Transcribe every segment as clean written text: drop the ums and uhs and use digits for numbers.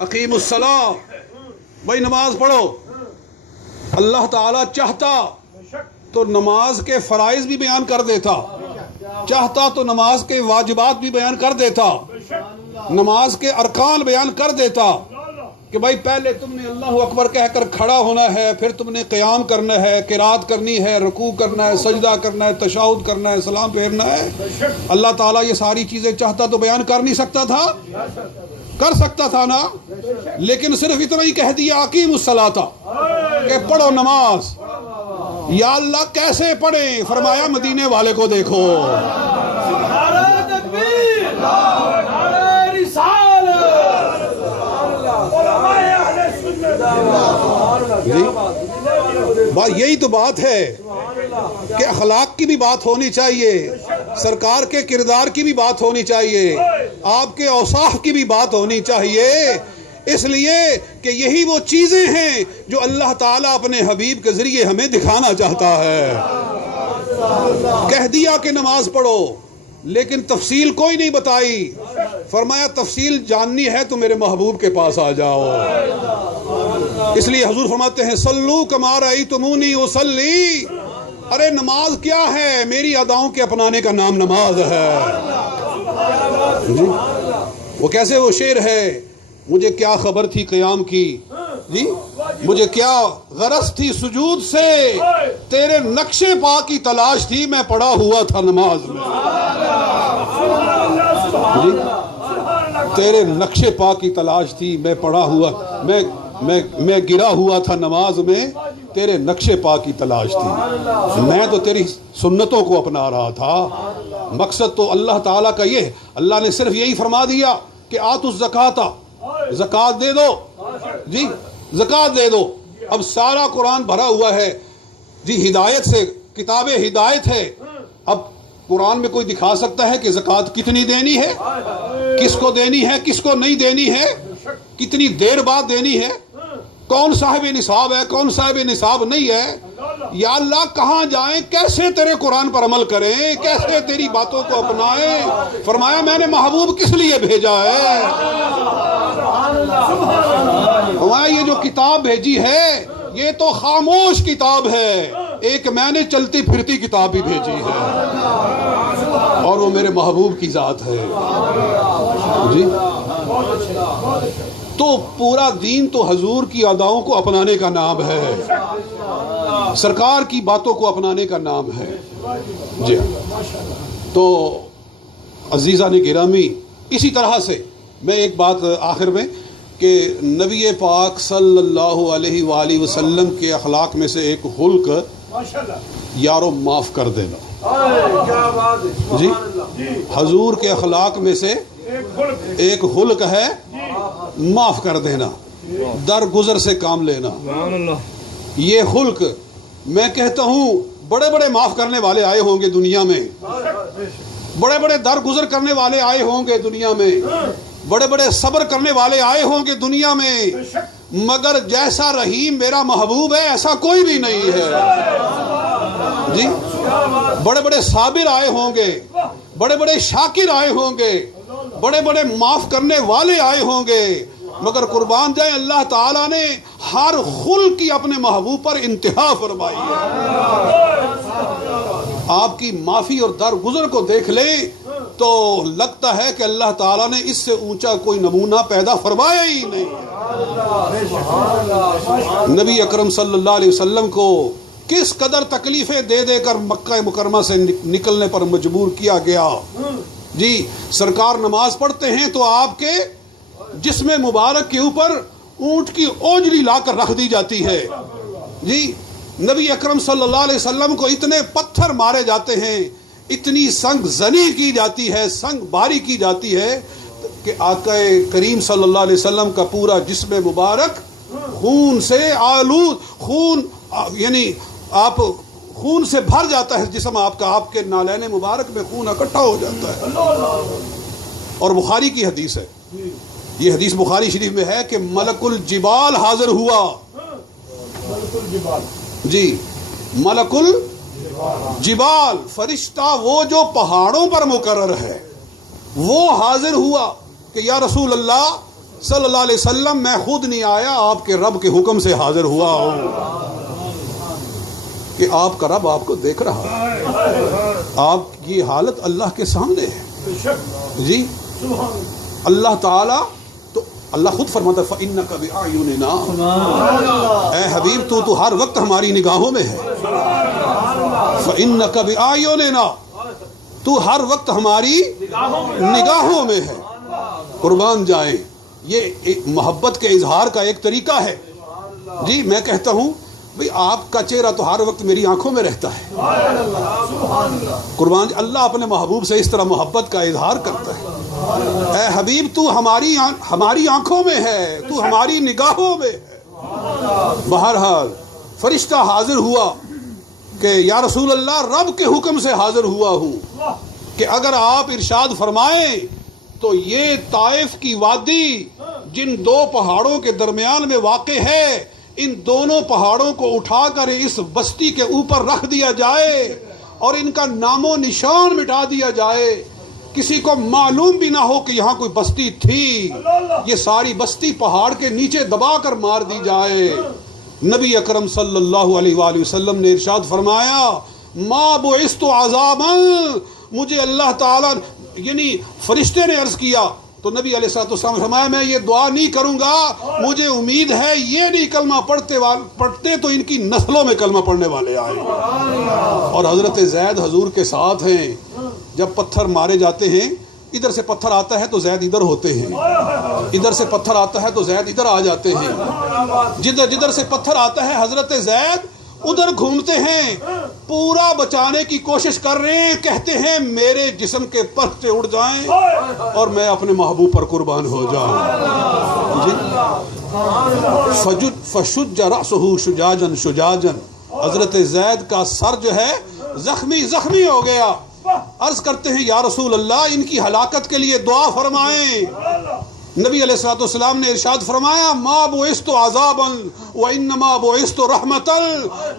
اقیم الصلاۃ، بھائی نماز پڑھو. اللہ تعالیٰ چاہتا تو نماز کے فرائض بھی بیان کر دیتا، چاہتا تو نماز کے واجبات بھی بیان کر دیتا، نماز کے ارکان بیان کر دیتا کہ بھائی پہلے تم نے اللہ اکبر کہہ کر کھڑا ہونا ہے، پھر تم نے قیام کرنا ہے، قرات کرنی ہے، رکوع کرنا ہے، سجدہ کرنا ہے، تشہد کرنا ہے، سلام پھیرنا ہے. اللہ تعالیٰ یہ ساری چیزیں چاہتا تو بیان کر نہیں سکتا تھا؟ کر سکتا تھا نا. لیکن صرف اتنا ہی کہہ دیا اقیم الصلاۃ کہ پڑھو نماز. یا اللہ کیسے پڑھیں؟ فرمایا مدینے والے کو دیکھو. یہی تو بات ہے کہ اخلاق کی بھی بات ہونی چاہیے، سرکار کے کردار کی بھی بات ہونی چاہیے، آپ کے اوصاف کی بھی بات ہونی چاہیے، اس لیے کہ یہی وہ چیزیں ہیں جو اللہ تعالیٰ اپنے حبیب کے ذریعے ہمیں دکھانا چاہتا ہے. کہہ دیا کہ نماز پڑھو لیکن تفصیل کوئی نہیں بتائی. فرمایا تفصیل جاننی ہے تو میرے محبوب کے پاس آ جاؤ. اس لیے حضور فرماتے ہیں صلو کما رأیتمونی اصلی. ارے نماز کیا ہے؟ میری اداؤں کے اپنانے کا نام نماز ہے. وہ کیسے وہ شعر ہے، مجھے کیا خبر تھی قیام کی، جی مجھے کیا غرض تھی سجود سے، تیرے نقش پا کی تلاش تھی، میں پڑا ہوا تھا نماز میں. جی تیرے نقش پا کی تلاش تھی، میں پڑا ہوا، میں گرا ہوا تھا نماز میں، تیرے نقش پا کی تلاش تھی. میں تو تیری سنتوں کو اپنا رہا تھا. مقصد تو اللہ تعالیٰ کا یہ ہے، اللہ نے صرف یہی فرما دیا کہ آتوا الزکاۃ، زکوٰۃ دے دو. جی زکوٰۃ دے دو. اب سارا قرآن بھرا ہوا ہے جی ہدایت سے، کتاب ہدایت ہے. اب قرآن میں کوئی دکھا سکتا ہے کہ زکوٰۃ کتنی دینی ہے، کس کو دینی ہے، کس کو نہیں دینی ہے، کتنی دیر بعد دینی ہے، کون صاحب نصاب ہے، کون صاحب نصاب نہیں ہے. یا اللہ کہاں جائیں، کیسے تیرے قرآن پر عمل کریں، کیسے تیری باتوں کو اپنائیں. فرمایا میں نے محبوب کس لیے بھیجا ہے. فرمایا یہ جو کتاب بھیجی ہے یہ تو خاموش کتاب ہے، ایک میں نے چلتی پھرتی کتاب بھی بھیجی ہے اور وہ میرے محبوب کی ذات ہے. جی تو پورا دین تو حضور کی اداؤں کو اپنانے کا نام ہے، سرکار کی باتوں کو اپنانے کا نام ہے. جی تو عزیزان گرامی، اسی طرح سے میں ایک بات آخر میں کہ نبی پاک صلی اللہ علیہ وآلہ وسلم کے اخلاق میں سے ایک خلق یارو معاف کر دینا. جی حضور کے اخلاق میں سے ایک خلق ہے معاف کر دینا، درگزر سے کام لینا. یہ خلق میں کہتا ہوں بڑے بڑے معاف کرنے والے آئے ہوں گے دنیا میں، بڑے بڑے درگزر کرنے والے آئے ہوں گے دنیا میں، بڑے بڑے صبر کرنے والے آئے ہوں گے دنیا میں، مگر جیسا رحیم میرا محبوب ہے ایسا کوئی بھی نہیں ہے. جی بڑے بڑے صابر آئے ہوں گے، بڑے بڑے شاکر آئے ہوں گے، بڑے بڑے معاف کرنے والے آئے ہوں گے، مگر قربان جائیں اللہ تعالیٰ نے ہر خلق کی اپنے محبوب پر انتہا فرمائی ہے. آپ کی معافی اور درگزر کو دیکھ لیں تو لگتا ہے کہ اللہ تعالیٰ نے اس سے اونچا کوئی نمونہ پیدا فرمایا ہی نہیں. نبی اکرم صلی اللہ علیہ وسلم کو کس قدر تکلیفیں دے دے کر مکہ مکرمہ سے نکلنے پر مجبور کیا گیا. جی سرکار نماز پڑھتے ہیں تو آپ کے جسم مبارک کے اوپر اونٹ کی اوجڑی لا کر رکھ دی جاتی ہے. جی نبی اکرم صلی اللہ علیہ وسلم کو اتنے پتھر مارے جاتے ہیں، اتنی سنگ زنی کی جاتی ہے، سنگ باری کی جاتی ہے کہ آقا کریم صلی اللہ علیہ وسلم کا پورا جسم مبارک خون سے آلود، خون یعنی آپ خون سے بھر جاتا ہے جسم آپ کا، آپ کے نالین مبارک میں خون اکٹھا ہو جاتا ہے. اور بخاری کی حدیث ہے، یہ حدیث بخاری شریف میں ہے کہ ملک الجبال حاضر ہوا. جی ملک الجبال فرشتہ وہ جو پہاڑوں پر مقرر ہے وہ حاضر ہوا کہ یا رسول اللہ صلی اللہ علیہ وسلم میں خود نہیں آیا، آپ کے رب کے حکم سے حاضر ہوا ہوں کہ آپ کا رب آپ کو دیکھ رہا ہے، آپ کی حالت اللہ کے سامنے ہے جی۔ اللہ تعالیٰ تو اللہ خود فرماتا ہے فَإِنَّكَ بِأَعْيُنِنَا، اے حبیب تو ہر وقت ہماری نگاہوں میں ہے، فَإِنَّكَ بِأَعْيُنِنَا، تو ہر وقت ہماری نگاہوں میں ہے۔ قربان جائیں، یہ ایک محبت کے اظہار کا ایک طریقہ ہے جی۔ میں کہتا ہوں بھئی آپ کا چہرہ تو ہر وقت میری آنکھوں میں رہتا ہے، قربان، اللہ اپنے محبوب سے اس طرح محبت کا اظہار کرتا ہے، اے حبیب تو ہماری آنکھوں میں ہے، تو ہماری نگاہوں میں ہے۔ بہرحال فرشتہ حاضر ہوا کہ یا رسول اللہ رب کے حکم سے حاضر ہوا ہوں کہ اگر آپ ارشاد فرمائیں تو یہ طائف کی وادی جن دو پہاڑوں کے درمیان میں واقع ہے، ان دونوں پہاڑوں کو اٹھا کر اس بستی کے اوپر رکھ دیا جائے اور ان کا نام و نشان مٹا دیا جائے، کسی کو معلوم بھی نہ ہو کہ یہاں کوئی بستی تھی، یہ ساری بستی پہاڑ کے نیچے دبا کر مار دی جائے۔ نبی اکرم صلی اللہ علیہ وآلہ وسلم نے ارشاد فرمایا ما بعثت عذابا، مجھے اللہ تعالیٰ یعنی فرشتے نے عرض کیا تو نبی علیہ الصلوۃ والسلام نے فرمایا میں یہ دعا نہیں کروں گا، مجھے امید ہے یہ نہیں کلمہ پڑھتے تو ان کی نسلوں میں کلمہ پڑھنے والے آئے۔ اور حضرت زید حضور کے ساتھ ہیں، جب پتھر مارے جاتے ہیں ادھر سے پتھر آتا ہے تو زید ادھر ہوتے ہیں، ادھر سے پتھر آتا ہے تو زید ادھر آ جاتے ہیں، جدھر سے پتھر آتا ہے حضرت زید ادھر گھومتے ہیں، پورا بچانے کی کوشش کر رہے ہیں، کہتے ہیں میرے جسم کے پر سے اڑ جائیں اور میں اپنے محبوب پر قربان ہو جاؤں۔ فشج رأسہ شجاجا شجاجا، حضرت زید کا سر جو ہے زخمی ہو گیا۔ عرض کرتے ہیں یا رسول اللہ ان کی ہلاکت کے لیے دعا فرمائیں۔ نبی علیہ الصلوۃ والسلام نے ارشاد فرمایا ما بعثت عذابا وانما بعثت رحمتا،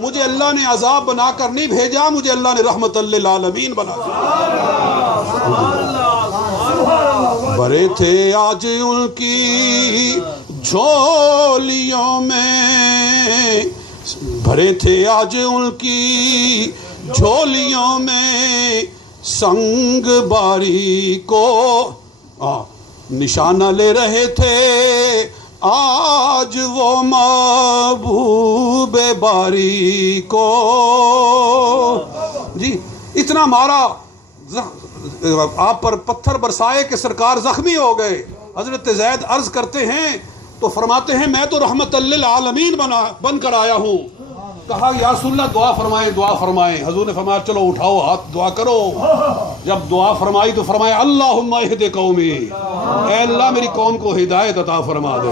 مجھے اللہ نے عذاب بنا کر نہیں بھیجا، مجھے اللہ نے رحمت للعالمین بنا دیا۔ بھرے تھے آج ان کی جھولیوں میں، بھرے تھے آج ان کی جھولیوں میں سنگ باری کو، نشانہ لے رہے تھے آج وہ محبوب باری کو جی۔ اتنا مارا آپ پر پتھر برسائے کہ سرکار زخمی ہو گئے۔ حضرت زید عرض کرتے ہیں تو فرماتے ہیں میں تو رحمت للعالمین بن کر آیا ہوں۔ کہا یا رسول اللہ دعا فرمائیں۔ حضور نے فرمایا چلو اٹھاؤ ہاتھ دعا کرو۔ جب دعا فرمائی تو فرمایا اللہم اہد قومی، اے اللہ میری قوم کو ہدایت عطا فرما دے۔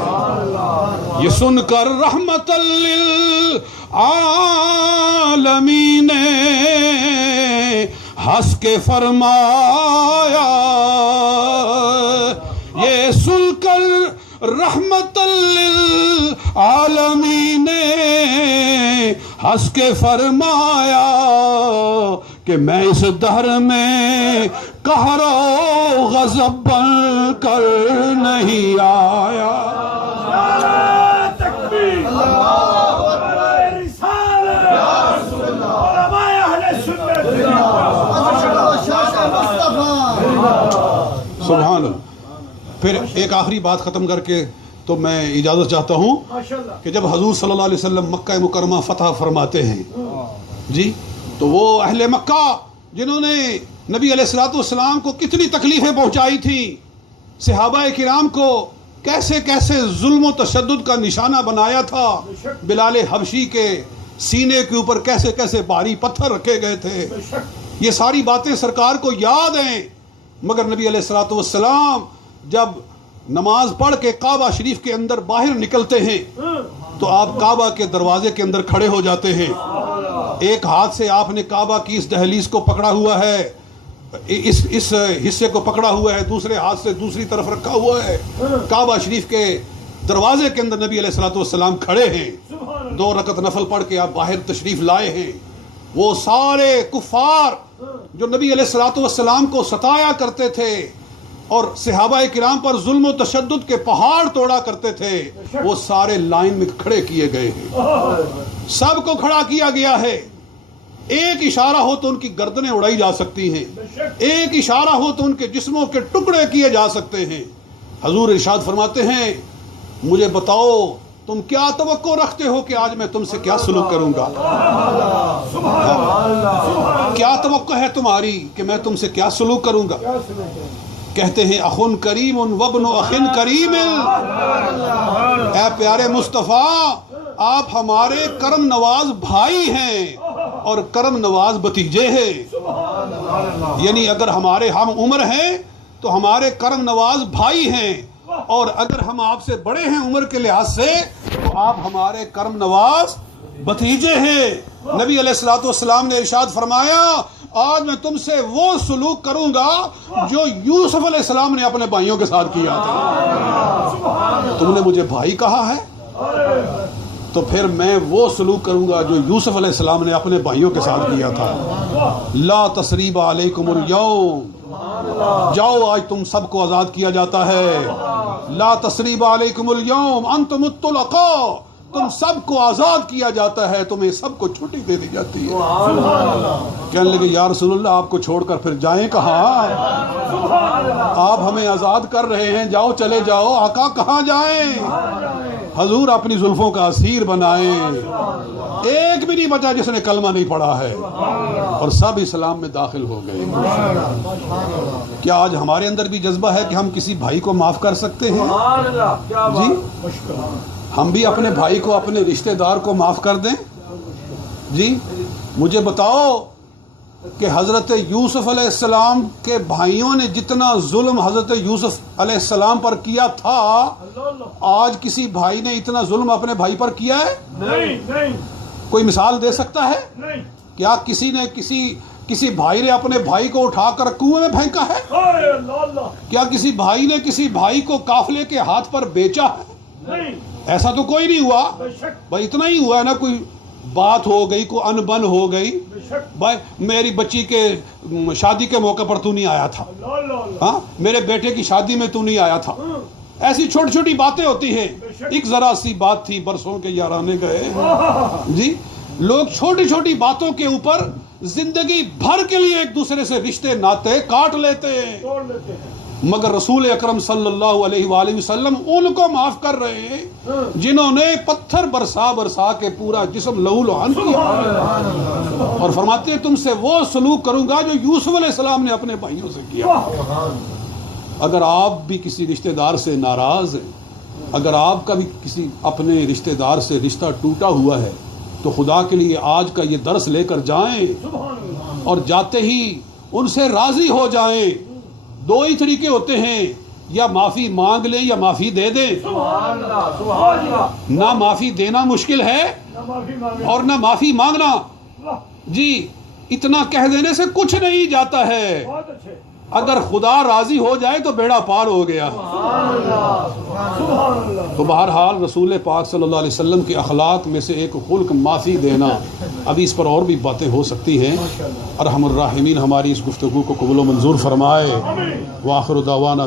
یہ سن کر رحمت للعالمین ہنس کے فرمایا، یہ سن کر رحمت للعالمین ہنس کے فرمایا کہ میں اس دہر میں قہر و غضب بن کر نہیں آیا۔ سبحان اللہ۔ پھر ایک آخری بات ختم کر کے تو میں اجازت چاہتا ہوں کہ جب حضور صلی اللہ علیہ وسلم مکہ مکرمہ فتح فرماتے ہیں جی، تو وہ اہل مکہ جنہوں نے نبی علیہ الصلوۃ والسلام کو کتنی تکلیفیں پہنچائی تھیں، صحابہ کرام کو کیسے کیسے ظلم و تشدد کا نشانہ بنایا تھا، بلال حبشی کے سینے کے اوپر کیسے کیسے بھاری پتھر رکھے گئے تھے، یہ ساری باتیں سرکار کو یاد ہیں۔ مگر نبی علیہ الصلوۃ والسلام جب نماز پڑھ کے کعبہ شریف کے اندر باہر نکلتے ہیں تو آپ کعبہ کے دروازے کے اندر کھڑے ہو جاتے ہیں، ایک ہاتھ سے آپ نے کعبہ کی اس دہلیز کو پکڑا ہوا ہے، اس حصے کو پکڑا ہوا ہے، دوسرے ہاتھ سے دوسری طرف رکھا ہوا ہے، کعبہ شریف کے دروازے کے اندر نبی علیہ الصلوۃ والسلام کھڑے ہیں، 2 رکعت نفل پڑھ کے آپ باہر تشریف لائے ہیں۔ وہ سارے کفار جو نبی علیہ الصلوۃ والسلام کو ستایا کرتے تھے، اور صحابہ کرام پر ظلم و تشدد کے پہاڑ توڑا کرتے تھے، وہ سارے لائن میں کھڑے کیے گئے ہیں، سب کو کھڑا کیا گیا ہے۔ ایک اشارہ ہو تو ان کی گردنیں اڑائی جا سکتی ہیں، ایک اشارہ ہو تو ان کے جسموں کے ٹکڑے کیے جا سکتے ہیں۔ حضور ارشاد فرماتے ہیں مجھے بتاؤ تم کیا توقع رکھتے ہو کہ آج میں تم سے کیا سلوک کروں گا؟ کیا توقع ہے تمہاری کہ میں تم سے کیا سلوک کروں گا؟ کہتے ہیں اخن کریم وابن اخن کریم، اے پیارے مصطفیٰ آپ ہمارے کرم نواز بھائی ہیں اور کرم نواز بھتیجے ہیں، یعنی اگر ہمارے ہم عمر ہیں تو ہمارے کرم نواز بھائی ہیں، اور اگر ہم آپ سے بڑے ہیں عمر کے لحاظ سے تو آپ ہمارے کرم نواز بھتیجے ہیں۔ نبی علیہ الصلوۃ والسلام نے ارشاد فرمایا آج میں تم سے وہ سلوک کروں گا جو یوسف علیہ السلام نے اپنے بھائیوں کے ساتھ کیا تھا۔ تم نے مجھے بھائی کہا ہے تو پھر میں وہ سلوک کروں گا جو یوسف علیہ السلام نے اپنے بھائیوں کے ساتھ کیا تھا۔ لا تثریب علیکم اليوم، جاؤ آج تم سب کو آزاد کیا جاتا ہے۔ لا تثریب علیکم اليوم انتم الطلقاء، تم سب کو آزاد کیا جاتا ہے، تمہیں سب کو چھٹی دے دی جاتی ہے۔ کہنے لگے یا رسول اللہ آپ کو چھوڑ کر پھر جائیں کہاں؟ آپ ہمیں آزاد کر رہے ہیں، جاؤ چلے جاؤ، آقا کہاں جائیں؟ حضور اپنی زلفوں کا اسیر بنائیں، ایک بھی نہیں بچا جس نے کلمہ نہیں پڑھا ہے، اور سب اسلام میں داخل ہو گئے۔ کیا آج ہمارے اندر بھی جذبہ ہے کہ ہم کسی بھائی کو معاف کر سکتے ہیں؟ جی ہم بھی اپنے بھائی کو، اپنے رشتہ دار کو معاف کر دیں؟ جی مجھے بتاؤ کہ حضرت یوسف علیہ السلام کے بھائیوں نے جتنا ظلم حضرت یوسف علیہ السلام پر کیا تھا، آج کسی بھائی نے اتنا ظلم اپنے بھائی پر کیا ہے؟ نہیں۔ کوئی مثال دے سکتا ہے؟ نہیں۔ کیا کسی بھائی نے اپنے بھائی کو اٹھا کر کنویں میں پھینکا ہے؟ کیا کسی بھائی نے کسی بھائی کو قافلے کے ہاتھ پر بیچا ہے؟ نہیں۔ ایسا تو کوئی نہیں ہوا بھائی، اتنا ہی ہوا ہے نا، کوئی بات ہو گئی، کوئی ان بن ہو گئی، بھائی میری بچی کے شادی کے موقع پر تو نہیں آیا تھا، ہاں میرے بیٹے کی شادی میں تو نہیں آیا تھا، ایسی چھوٹی چھوٹی باتیں ہوتی ہیں۔ ایک ذرا سی بات تھی، برسوں کے یارانے گئے، جی لوگ چھوٹی چھوٹی باتوں کے اوپر زندگی بھر کے لیے ایک دوسرے سے رشتے ناطے کاٹ لیتے ہیں، مگر رسول اکرم صلی اللہ علیہ وآلہ وسلم ان کو معاف کر رہے ہیں جنہوں نے پتھر برسا برسا کے پورا جسم لہو لہان کیا، اور فرماتے ہیں تم سے وہ سلوک کروں گا جو یوسف علیہ السلام نے اپنے بھائیوں سے کیا۔ اگر آپ بھی کسی رشتہ دار سے ناراض ہیں، اگر آپ کا بھی کسی اپنے رشتہ دار سے رشتہ ٹوٹا ہوا ہے، تو خدا کے لیے آج کا یہ درس لے کر جائیں، اور جاتے ہی ان سے راضی ہو جائیں۔ دو ہی طریقے ہوتے ہیں، یا معافی مانگ لیں یا معافی دے دیں۔ نہ معافی دینا مشکل ہے اور نہ معافی مانگنا، جی اتنا کہہ دینے سے کچھ نہیں جاتا ہے، اگر خدا راضی ہو جائے تو بیڑا پار ہو گیا۔ تو بہرحال رسول پاک صلی اللہ علیہ وسلم کے اخلاق میں سے ایک خلق معافی دینا، ابھی اس پر اور بھی باتیں ہو سکتی ہیں۔ ارحم الراحمین ہماری اس گفتگو کو قبول و منظور فرمائے۔ وآخر دعوانا